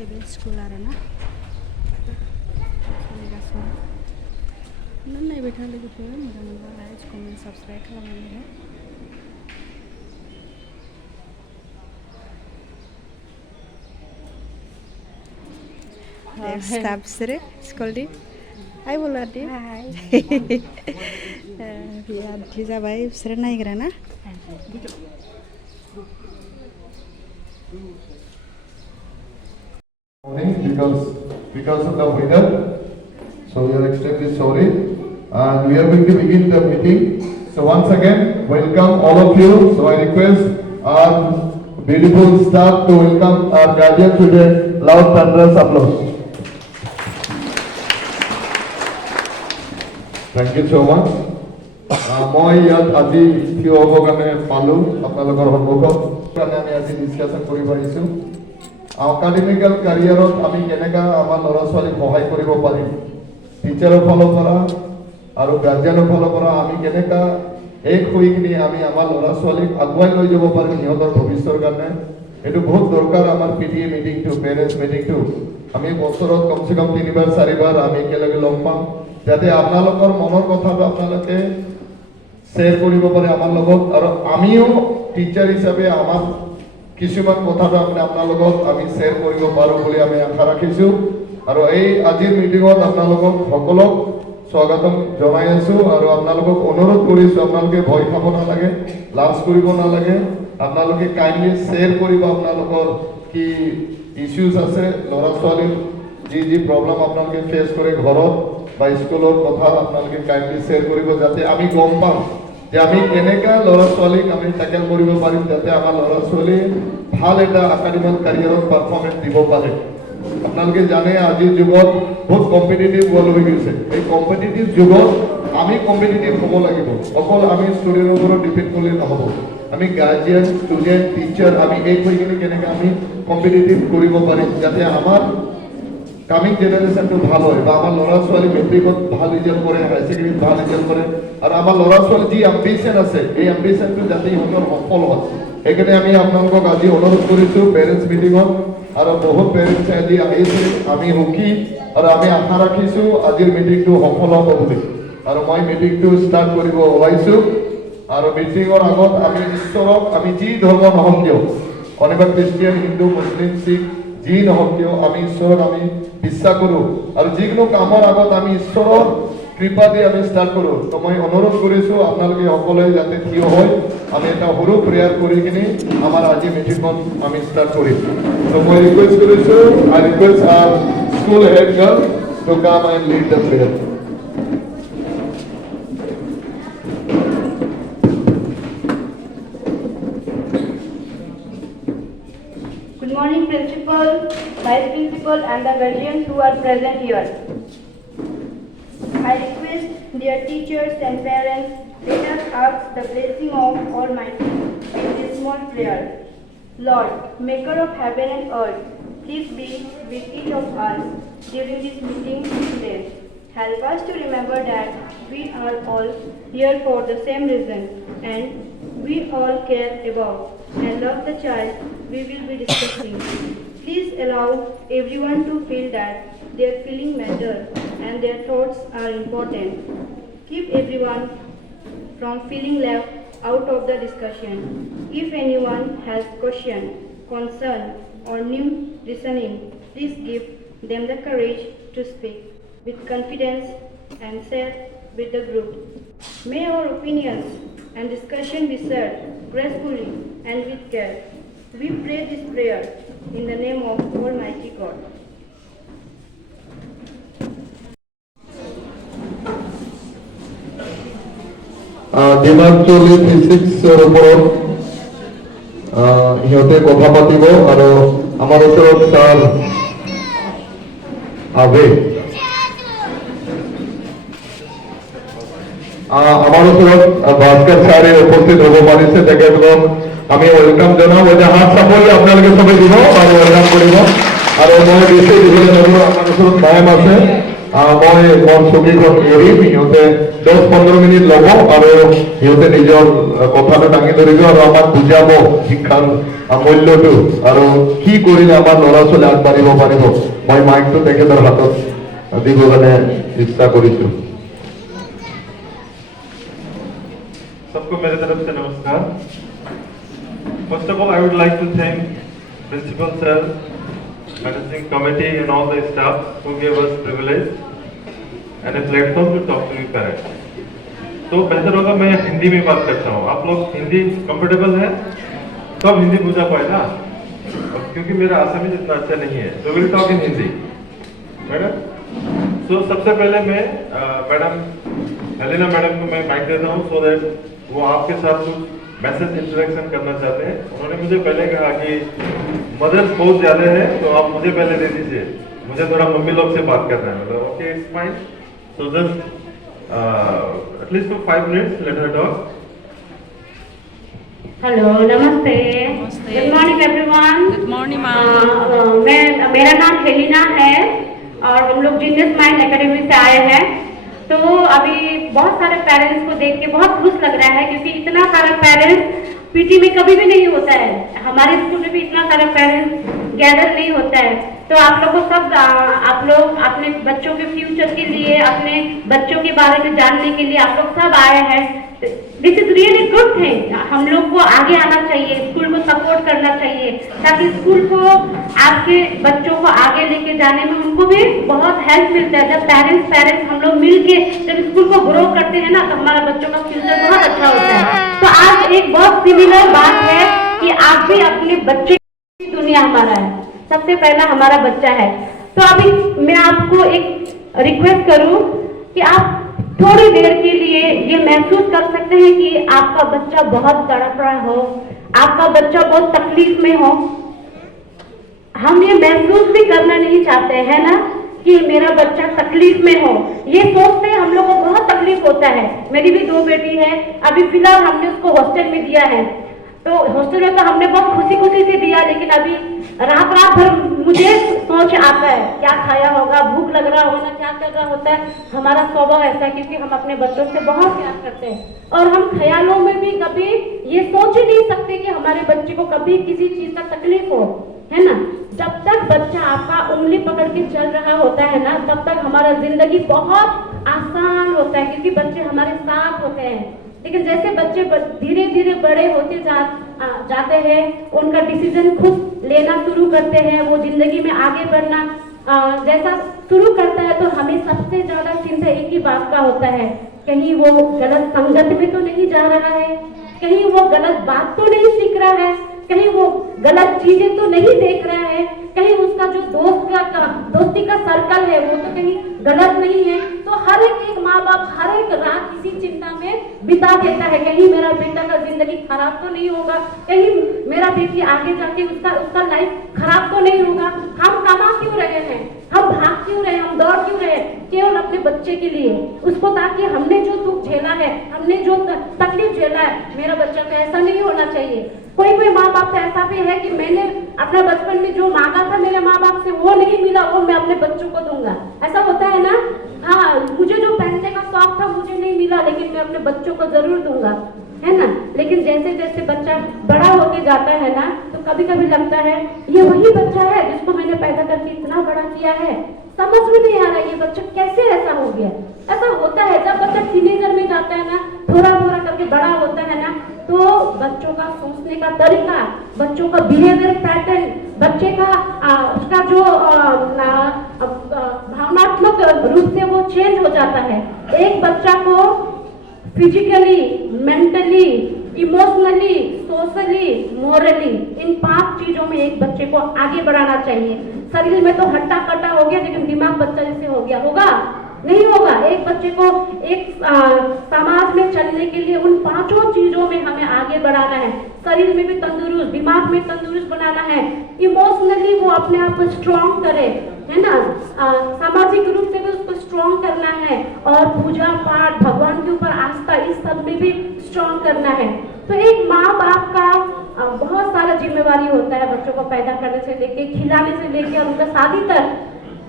private school arena. Nana betul lagi pun, mudah-mudahan like, comment, subscribe kalau mana. Staff sere school di. Hai bola di. Hai. Biar kita baik sere naik kerana. Because of the weather, so we are extremely sorry, and we are going to begin the meeting. So once again, welcome all of you. So I request our beautiful staff to welcome our guardians with a loud thunderous applause. Thank you so much. মই ইয়াত আজি থিয় হ'বৰ কাৰণে পালোঁ আপোনালোকৰ সন্মুখত কাৰণে আমি আজি ডিছকাশ্যন কৰিব আহিছোঁ একাডেমিকেল কেৰিয়াৰত আমি কেনেকৈ আমাৰ ল'ৰা ছোৱালীক সহায় কৰিব পাৰিম টিচাৰৰ ফালৰ পৰা আৰু গাৰ্জেনৰ ফালৰ পৰা আমি কেনেকৈ এক হৈ কিনে আমি আমাৰ ল'ৰা ছোৱালীক আগুৱাই লৈ যাব পাৰিম সিহঁতৰ ভৱিষ্যতৰ কাৰণে এইটো বহুত দৰকাৰ আমাৰ পিটিএ মিটিংটো পেৰেণ্টছ মিটিংটো আমি বছৰত কমচে কম 3-4 আমি একেলগে লগ পাম যাতে আপোনালোকৰ মনৰ কথাটো আপোনালোকে শ্বেয়াৰ কৰিব পাৰে আমাৰ লগত আৰু আমিও টিচাৰ হিচাপে আমাৰ কিছুমান কথাটো আপোনালোকক আমি শ্বেয়াৰ কৰিব পাৰোঁ বুলি আমি আশা ৰাখিছোঁ আৰু এই আজিৰ মিটিঙত আপোনালোকক সকলোক স্বাগতম জনাই আছোঁ আৰু আপোনালোকক অনুৰোধ কৰিছোঁ আপোনালোকে ভয় খাব নালাগে লাজ কৰিব নালাগে আপোনালোকে কাইণ্ডলি শ্বেয়াৰ কৰিব আপোনালোকৰ কি ইছ্যুজ আছে ল'ৰা ছোৱালীৰ যি প্ৰব্লেম আপোনালোকে ফেচ কৰে ঘৰত বা স্কুলৰ কথা আপোনালোকে কাইণ্ডলি শ্বেয়াৰ কৰিব যাতে আমি গম পাম যে আমি কেনেকৈ ল'ৰা ছোৱালীক আমি টেকেল কৰিব পাৰিম যাতে আমাৰ ল'ৰা ছোৱালীয়ে ভাল এটা একাডেমিক কেৰিয়াৰত পাৰফৰ্মেঞ্চ দিব পাৰে আপোনালোকে জানে আজিৰ যুগত বহুত কম্পিটিটিভ ৱৰ্ল্ড হৈ গৈছে এই কম্পিটিটিভ যুগত আমি কম্পিটিটিভ হ'ব লাগিব অকল আমি ষ্টুডেণ্টৰ ওপৰত ডিপেণ্ড কৰিলে নহ'ব আমি গাৰ্জিয়ান ষ্টুডেণ্ট টিচাৰ আমি এই হৈ কিনে কেনেকৈ আমি কম্পিটিটিভ কৰিব পাৰিম যাতে আমাৰ কামিং জেনারেশনটো ভাল হয় বা আমার ল'ৰা ছোৱালী মেট্ৰিকত ভাল ৰিজাল্ট কৰে হাই ছেকেণ্ডেৰীত ভাল ৰিজাল্ট কৰে আৰু আমাৰ ল'ৰা ছোৱালী যি এম্বিশন আছে এই এম্বিশনটো যাতে সিহঁতৰ সফল হয় সেইকাৰণে আমি আপোনালোকক আজি অনুৰোধ কৰিছোঁ পেৰেণ্টছ মিটিঙত আৰু বহুত পেৰেণ্টছে আজি আহিছে আমি সুখী আৰু আমি আশা ৰাখিছোঁ আজিৰ মিটিংটো সফল হ'ব বুলি আৰু মই মিটিংটো ষ্টাৰ্ট কৰিব ওলাইছোঁ আৰু মিটিঙৰ আগত আমি ঈশ্বৰক আমি যি ধৰ্ম নহওক কিয় অনেক খ্ৰীষ্টিয়ান হিন্দু মুছলিম শিখ যি নহওক কিয় আমি ঈশ্বৰক আমি বিশ্বাস কৰোঁ আৰু যিকোনো কামৰ আগত আমি ঈশ্বৰৰ কৃপা দি আমি ষ্টাৰ্ট কৰোঁ তো মই অনুৰোধ কৰিছোঁ আপোনালোকে সকলোৱে যাতে থিয় হয় আমি এটা সৰু প্ৰেয়াৰ কৰি কিনে আমাৰ আজি মিটিংখন আমি ষ্টাৰ্ট কৰিম তো মই ৰিকুৱেষ্ট কৰিছোঁ I request our school head girl to come and lead the prayer Good morning, Principal, Vice Principal and the guardians who are present here. I request dear teachers and parents, let us ask the blessing of Almighty in this small prayer. Lord, Maker of heaven and earth, please be with each of us during this meeting today. Help us to remember that we are all here for the same reason and we all care about and love the child we will be discussing. Please allow everyone to feel that their feeling matter and their thoughts are important. Keep everyone from feeling left out of the discussion. If anyone has question, concern or new listening, please give them the courage to speak with confidence and share with the group. May our opinions and discussion be shared gracefully and with care. We pray this prayer in the name of Almighty God. ডিমান্ডলি ফিজিক্সৰ ওপৰত সিহঁতে কথা পাতিব আৰু আমাৰ ওচৰত sir আবে আমাৰ ওচৰত ভাস্কৰ ছাৰে উপস্থিত হ'ব পাৰিছে তেখেতলোকক আমি ওয়েলকাম জনাম এটা হাত চাপৰি আপোনালোকে সবে দিব আৰু ওয়েলকাম কৰিব আৰু মই বেছি দিবলৈ নগৰ আমাৰ ওচৰত টাইম আছে মই মোৰ চকীখন এৰিম, সিহঁতে 10-15 মিনিট ল'ব আৰু সিহঁতে নিজৰ কথাটো দাঙি ধৰিব আৰু আমাক বুজাব শিক্ষাৰ মূল্যটো আৰু কি কৰিলে আমাৰ ল'ৰা ছোৱালী আগবাঢ়িব পাৰিব। মই মাইকটো তেখেতৰ হাতত দিব কাৰণে ইচ্ছা কৰিছো। सबको मेरे तरफ से नमस्कार। First of all, I would like to thank Principal Sir, Managing Committee and all the staff who gave us privilege and a platform to talk to you parents. तो बेहतर होगा मैं हिंदी में बात करता हूँ। आप लोग हिंदी कंफर्टेबल है? सब हिंदी पूछा पाए ना? क्योंकि मेरा आसामी जितना अच्छा नहीं है, तो will talk in Hindi. Madam, तो सबसे पहले मैं मैडम हेलिना मैडम को मैं माइक देता हूँ, सो दैट वो आपके साथ कुछ मैसेज इंटरेक्शन करना चाहते हैं। उन्होंने मुझे पहले कहा कि मदर्स बहुत ज्यादा है, तो आप मुझे पहले दे दीजिए, मुझे थोड़ा मम्मी लोग से बात करना है। मतलब okay, it's fine, so just at least for 5 minutes let her talk. Hello, नमस्ते, नमस्ते। Good morning everyone. Good morning ma'am. मेरा नाम हेलिना है और हम लोग जीनियस माइंड एकेडमी से आए हैं। तो अभी बहुत सारे पेरेंट्स को देख के बहुत खुश लग रहा है, क्योंकि इतना सारा पेरेंट्स पीटी में कभी भी नहीं होता है। हमारे स्कूल में भी इतना सारा पेरेंट्स गैदर नहीं होता है। तो आप लोग को सब आप लोग अपने बच्चों के फ्यूचर के लिए, अपने बच्चों के बारे में जानने के लिए आप लोग सब आए हैं। This is really good thing. हम लोग को आगे आना चाहिए, स्कूल को सपोर्ट करना चाहिए, ताकि स्कूल को आपके बच्चों को आगे लेके जाने में उनको भी बहुत हेल्प मिलता है। जब पेरेंट्स हम लोग मिलके जब स्कूल को ग्रो करते हैं ना, तो हमारा बच्चों का फ्यूचर बहुत अच्छा होता है। तो आज एक बहुत सिमिलर बात है कि आप भी अपने बच्चे की दुनिया हमारा है, सबसे पहला हमारा बच्चा है। तो अभी मैं आपको एक रिक्वेस्ट करूं कि आप थोड़ी देर के लिए ये महसूस कर सकते हैं कि आपका बच्चा बहुत तड़प रहा हो, आपका बच्चा बहुत तकलीफ में हो। हम ये महसूस भी करना नहीं चाहते हैं ना कि मेरा बच्चा तकलीफ में हो। ये सोचते हैं हम लोग को बहुत तकलीफ होता है। मेरी भी 2 बेटी है, अभी फिलहाल हमने उसको हॉस्टल में दिया है। तो हॉस्टल में तो हमने बहुत खुशी से दिया, लेकिन अभी रात भर मुझे सोच आता है क्या खाया होगा, भूख लग रहा होगा ना, क्या कर रहा होता है। हमारा स्वभाव ऐसा है, क्योंकि हम अपने बच्चों से बहुत प्यार करते हैं और हम ख्यालों में भी कभी ये सोच ही नहीं सकते कि हमारे बच्चे को कभी किसी चीज का तकलीफ हो, है ना। जब तक बच्चा आपका उंगली पकड़ के चल रहा होता है ना, तब तक हमारा जिंदगी बहुत आसान होता है, क्योंकि बच्चे हमारे साथ होते हैं। लेकिन जैसे बच्चे धीरे धीरे बड़े होते जाते हैं, उनका डिसीजन खुद लेना शुरू करते हैं, वो जिंदगी में आगे बढ़ना जैसा शुरू करता है, तो हमें सबसे ज्यादा चिंता एक ही बात का होता है, कहीं वो गलत संगत में तो नहीं जा रहा है, कहीं वो गलत बात तो नहीं सीख रहा है, कहीं वो गलत चीजें तो नहीं देख रहा है, कहीं उसका जो दोस्ती का सर्कल है वो तो कहीं गलत नहीं है। तो हर एक माँ बाप हर एक रात किसी चिंता में बिता देता है, कहीं मेरा बेटा का जिंदगी खराब तो नहीं होगा, कहीं मेरा बेटी आगे जाके उसका लाइफ खराब तो नहीं होगा। हम कमा क्यों रहे हैं, हम भाग क्यों रहे, हम दौड़ क्यों रहे, केवल अपने बच्चे के लिए, उसको, ताकि हमने जो दुख झेला है, हमने जो तकलीफ झेला है, मेरा बच्चा का ऐसा नहीं होना चाहिए। कोई माँ बाप तो ऐसा भी है कि मैंने अपने बचपन में जो मांगा था मेरे माँ बाप से वो नहीं मिला, वो मैं अपने बच्चों को दूंगा, ऐसा होता है ना। हाँ, मुझे जो पहनने का शौक था मुझे नहीं मिला, लेकिन मैं अपने बच्चों को जरूर दूंगा, है ना। लेकिन जैसे जैसे बच्चा बड़ा होते जाता है ना, तो कभी कभी लगता है ये वही बच्चा है जिसको मैंने पैदा करके इतना बड़ा किया है, समझ में नहीं आ रहा ये बच्चा कैसे ऐसा हो गया। ऐसा होता है जब बच्चा टीनेजर में जाता है ना, थोड़ा थोड़ा करके बड़ा होता है ना, तो बच्चों का सोचने का तरीका, बच्चों का बिहेवियर पैटर्न, बच्चे का उसका जो भावनात्मक रूप से वो चेंज हो जाता है। एक बच्चा को physically, mentally, emotionally, socially, morally, इन 5 चीजों में एक बच्चे को आगे बढ़ाना चाहिए। शरीर में तो हट्टा कट्टा हो गया, लेकिन दिमाग बच्चा जैसे हो गया, होगा नहीं होगा। एक बच्चे को एक समाज में चलने के लिए उन 5 चीजों में हमें आगे बढ़ाना है। शरीर में भी तंदुरुस्त, दिमाग में तंदुरुस्त बनाना है, इमोशनली वो अपने आप को स्ट्रॉन्ग करे, है ना, सामाजिक रूप से भी उसको स्ट्रॉन्ग करना है, और पूजा पाठ, भगवान के ऊपर आस्था, इस सब में भी स्ट्रॉन्ग करना है। तो एक माँ बाप का बहुत सारा जिम्मेवारी होता है बच्चों को पैदा करने से लेके, खिलाने से लेके और उनका शादी तक।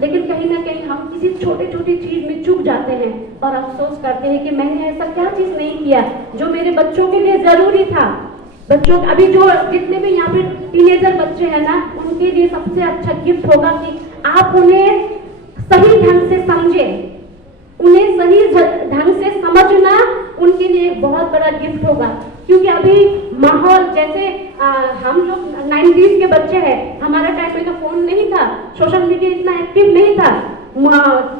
लेकिन कहीं ना कहीं हम किसी छोटी छोटी चीज में चूक जाते हैं और अफसोस करते हैं कि मैंने ऐसा क्या चीज नहीं किया जो मेरे बच्चों के लिए जरूरी था। बच्चों अभी जो जितने भी यहाँ पे टीनेजर बच्चे हैं ना, उनके लिए सबसे अच्छा गिफ्ट होगा कि आप उन्हें सही ढंग से समझे, उन्हें सही ढंग से समझना उनके लिए एक बहुत बड़ा गिफ्ट होगा। क्योंकि अभी माहौल जैसे हम लोग 90s के बच्चे हैं, हमारा टाइम में तो फोन नहीं था, सोशल मीडिया इतना एक्टिव नहीं था,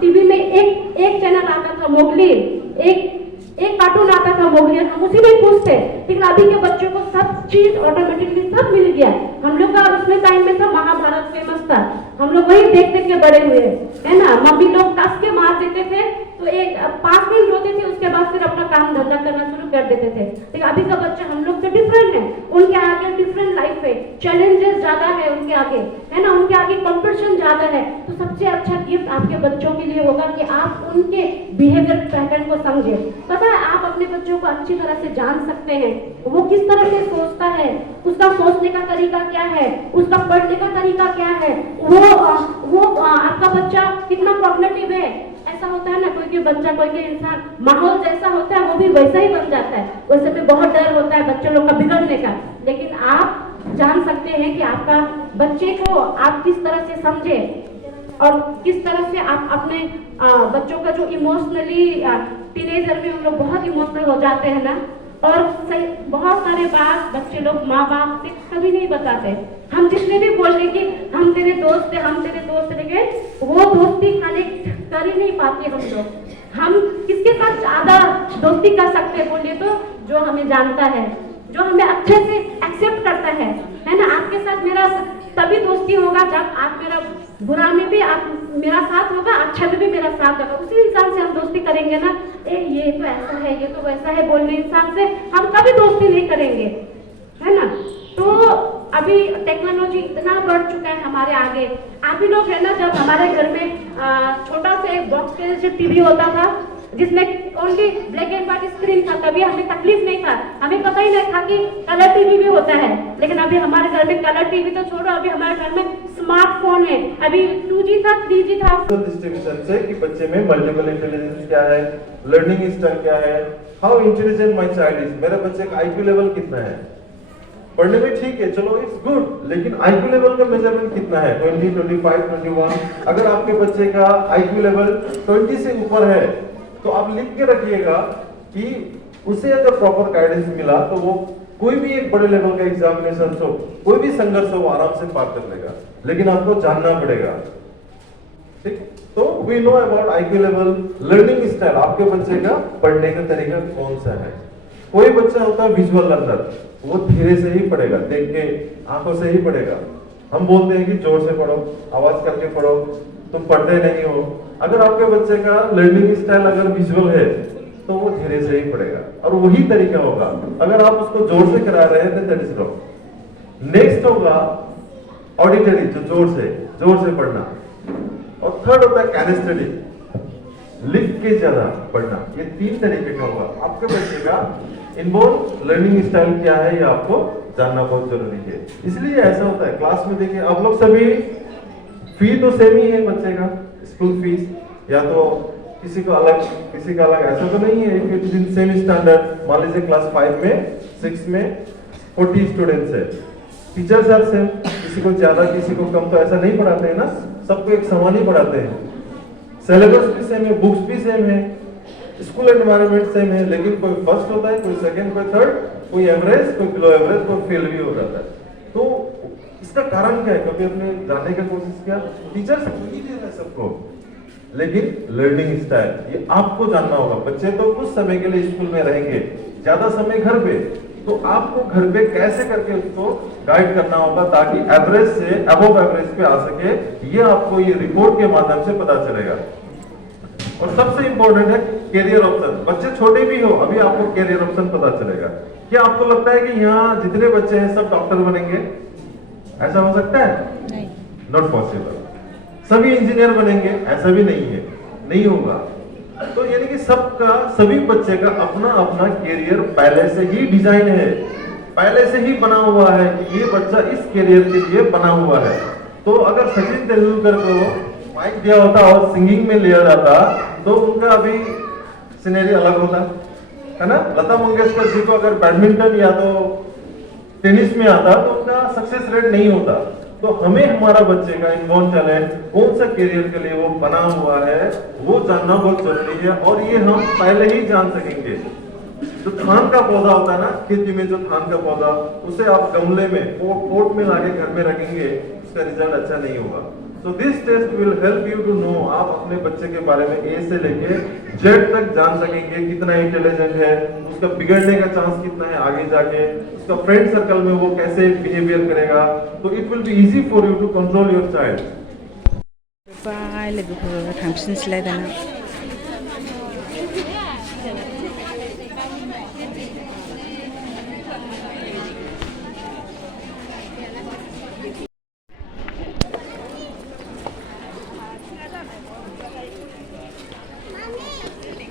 टीवी में एक चैनल आता था मोगली, एक कार्टून आता था मोगली, हम उसी में खुश थे। लेकिन अभी के बच्चों को सब चीज ऑटोमेटिकली सब मिल गया। हम लोग का उसमें टाइम में था महाभारत फेमस था, हम लोग वही देख देख के बड़े हुए है ना। मम्मी लोग कस के मार देते थे तो एक 5 मिनट रोते थे, उसके बाद फिर अपना काम धंधा करना शुरू कर देते थे। लेकिन अभी का बच्चा हम लोग से डिफरेंट है, उनके आगे डिफरेंट लाइफ है, चैलेंजेस ज्यादा है उनके आगे, है ना, उनके आगे कंपटीशन ज्यादा है। तो सबसे अच्छा गिफ्ट आपके बच्चों के लिए होगा कि आप उनके बिहेवियर पैटर्न को समझे। पता है, आप अपने बच्चों को अच्छी तरह से जान सकते हैं, वो किस तरह से सोचता है, उसका सोचने का तरीका क्या है, उसका पढ़ने का तरीका क्या है, वो आपका बच्चा कितना कॉग्निटिव है। ऐसा होता है ना, कोई बच्चा कोई इंसान माहौल जैसा होता है वो भी वैसा ही बन जाता है। वैसे में बहुत डर होता है बच्चों लोग का बिगड़ने का, लेकिन आप जान सकते हैं कि आपका बच्चे को आप किस तरह से समझे और किस तरह से आप अपने बच्चों का जो इमोशनली टीनेजर में हम लोग बहुत इमोशनल हो जाते हैं ना, और बहुत सारे बात बच्चे लोग माँ बाप से कभी नहीं बताते। हम जितने भी बोल रहे कि हम तेरे दोस्त थे, हम तेरे दोस्त थे, वो दोस्ती खाने कर ही नहीं पाते हम लोग। हम किसके साथ ज्यादा दोस्ती कर सकते हैं बोलिए तो, जो हमें जानता है, जो हमें अच्छे से एक्सेप्ट करता है ना। आपके साथ मेरा तभी दोस्ती होगा जब आप मेरा बुरा में भी आप मेरा साथ होगा, अच्छा में भी मेरा साथ होगा। उसी इंसान से हम दोस्ती करेंगे ना। ये तो ऐसा है, ये तो वैसा है बोलने इंसान से हम कभी दोस्ती नहीं करेंगे, है ना। तो अभी टेक्नोलॉजी इतना बढ़ चुका है हमारे आगे। आप ही लोग है ना, जब हमारे घर में छोटा सा एक बॉक्स के जैसे टीवी होता था जिसमें only black and white screen था, तभी हमें तकलीफ नहीं था, हमें पता ही नहीं था कि कलर टीवी भी होता है। लेकिन अभी हमारे घर में कलर टीवी तो छोड़ो, अभी हमारे घर में स्मार्टफोन है। अभी 2G था, 3G था। डिस्ट्रीब्यूशन से कि बच्चे में मल्टीपल इंटेलिजेंस क्या है, लर्निंग स्टाइल क्या है, how intelligent my child is, मेरे बच्चे का IQ लेवल कितना है। पढ़ने में ठीक है, चलो इट्स गुड, लेकिन IQ लेवल का मेजरमेंट कितना है, 20, 25, 21। अगर आपके बच्चे का IQ लेवल 20 से ऊपर है तो आप लिख के रखिएगा कि उसे अगर प्रॉपर गाइडेंस मिला तो वो कोई भी एक बड़े लेवल का एग्जामिनेशन हो, कोई भी संघर्ष हो, आराम से पार कर लेगा। लेकिन आपको जानना पड़ेगा, ठीक। तो we know about IQ level, learning style, आपके बच्चे का पढ़ने का तरीका कौन सा है। कोई बच्चा होता है विजुअल लर्नर, वो धीरे से ही पढ़ेगा, देख के आंखों से ही पढ़ेगा। हम बोलते हैं कि जोर से पढ़ो, आवाज करके पढ़ो, तुम पढ़ते नहीं हो। अगर आपके बच्चे का लर्निंग स्टाइल अगर विजुअल है तो वो धीरे से ही पढ़ेगा और वही तरीका होगा। अगर आप उसको जोर से करा रहे हैं तो दैट इज रॉन्ग। नेक्स्ट होगा ऑडिटरी, जो जोर से पढ़ना, और थर्ड होता है कैनेस्थेटिक, लिख के ज्यादा पढ़ना। ये 3 तरीके का होगा। आपके बच्चे का इनबोर्न लर्निंग स्टाइल क्या है ये आपको जानना बहुत जरूरी है। इसलिए ऐसा होता है क्लास में, देखिए आप लोग सभी फी तो सेम ही है बच्चे का, स्कूल फीस, या तो किसी का अलग ऐसा तो नहीं है। इफ इन सेम स्टैंडर्ड, मान लीजिए क्लास 5 में 6 में 40 स्टूडेंट्स है, टीचर्स आर सेम, किसी को ज्यादा किसी को कम तो ऐसा नहीं पढ़ाते हैं ना, सबको एक समान ही पढ़ाते हैं। सिलेबस भी सेम है, बुक्स भी सेम है, स्कूल एनवायरनमेंट सेम है, लेकिन कोई फर्स्ट होता है, कोई सेकंड, कोई थर्ड, कोई एवरेज, कोई बिलो एवरेज, कोई फेल भी हो जाता है। तो इसका कारण क्या है? कभी अपने जानने का कोशिश किया? टीचर्स वही दे रहे हैं सबको, लेकिन लर्निंग स्टाइल ये आपको जानना होगा। बच्चे तो कुछ समय के लिए स्कूल में रहेंगे, ज्यादा समय घर पे, तो आपको घर पे कैसे करके उसको गाइड करना होगा ताकि एवरेज से अबव एवरेज पे आ सके। ये आपको ये रिपोर्ट के माध्यम से पता चलेगा। और सबसे इंपॉर्टेंट है कैरियर ऑप्शन। बच्चे छोटे भी हो, अभी आपको कैरियर ऑप्शन पता चलेगा। क्या आपको लगता है कि यहाँ जितने बच्चे हैं सब डॉक्टर बनेंगे? ऐसा हो सकता है? नहीं, नॉट पॉसिबल। सभी इंजीनियर बनेंगे? ऐसा भी नहीं है, नहीं होगा। तो यानी कि सबका, सभी बच्चे का अपना अपना कैरियर पहले से ही डिजाइन है, पहले से ही बना हुआ है कि ये बच्चा इस कैरियर के लिए बना हुआ है। तो अगर सचिन तेंदुलकर को माइक दिया होता और सिंगिंग में लिया जाता तो उनका अभी सिनेरी अलग होता है ना। लता मंगेशकर जी को अगर बैडमिंटन या तो टेनिस में आता तो उनका सक्सेस रेट नहीं होता। तो हमें हमारा बच्चे का इनबॉर्न टैलेंट कौन सा करियर के लिए वो बना हुआ है वो जानना बहुत जरूरी है, और ये हम पहले ही जान सकेंगे। जो धान का पौधा होता है ना, खेती में जो धान का पौधा, उसे आप गमले में पोट में लाके घर में रखेंगे, उसका रिजल्ट अच्छा नहीं होगा। So this test will help you to know, आप अपने बच्चे के बारे में ए से लेके जेड तक जान सकेंगे कितना इंटेलिजेंट है, उसका बिगड़ने का चांस कितना है आगे जाके, उसका फ्रेंड सर्कल में वो कैसे बिहेवियर करेगा। तो it will be easy for you to control your child. Bye लोगोफोर थांफिनसैलाय दाना।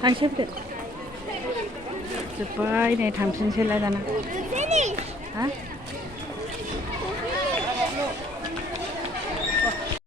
थांसैबो जोब्बाय नै थांफिनसैलाय दाना। हा